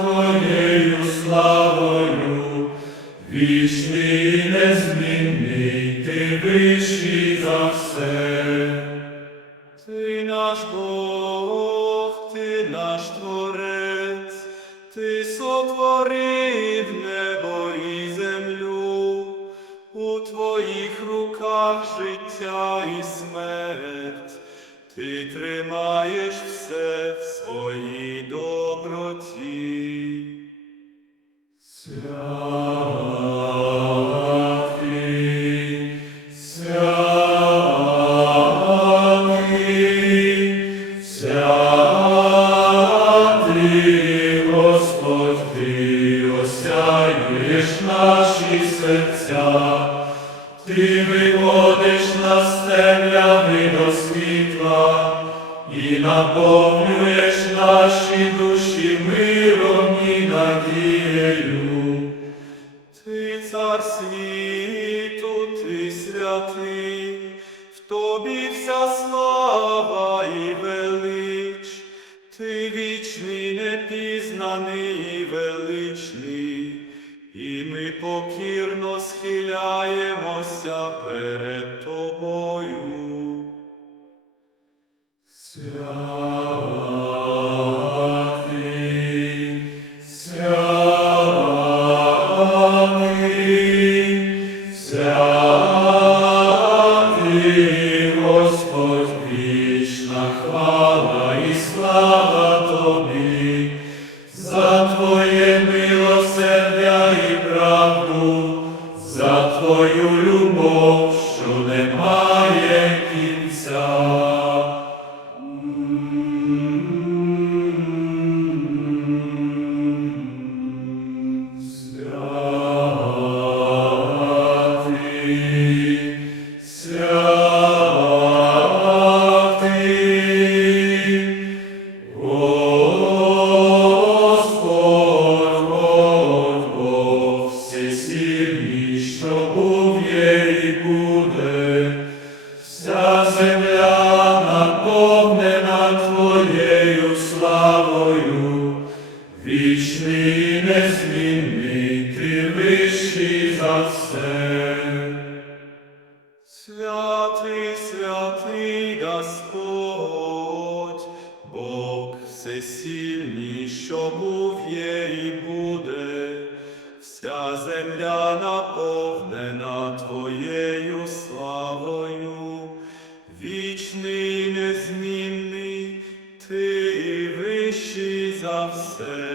Твоєю славою, вічний незмінний, ти вищий за все. Ти наш Бог, ти наш Творець, ти сотворив небо і землю, у твоїх руках життя і смерть, ти тримаєш все в своїй доброті. Ти виводиш нас з до світла і наповнюєш наші душі миром і надією. Ти цар світу, покірно схиляємося перед тобою. Святий, святий, святий Господь, вічна хвала і слава Тобі, за всесильний, що був є і буде, вся земля наповнена Твоєю славою, вічний, незмінний, ти і вищий за все.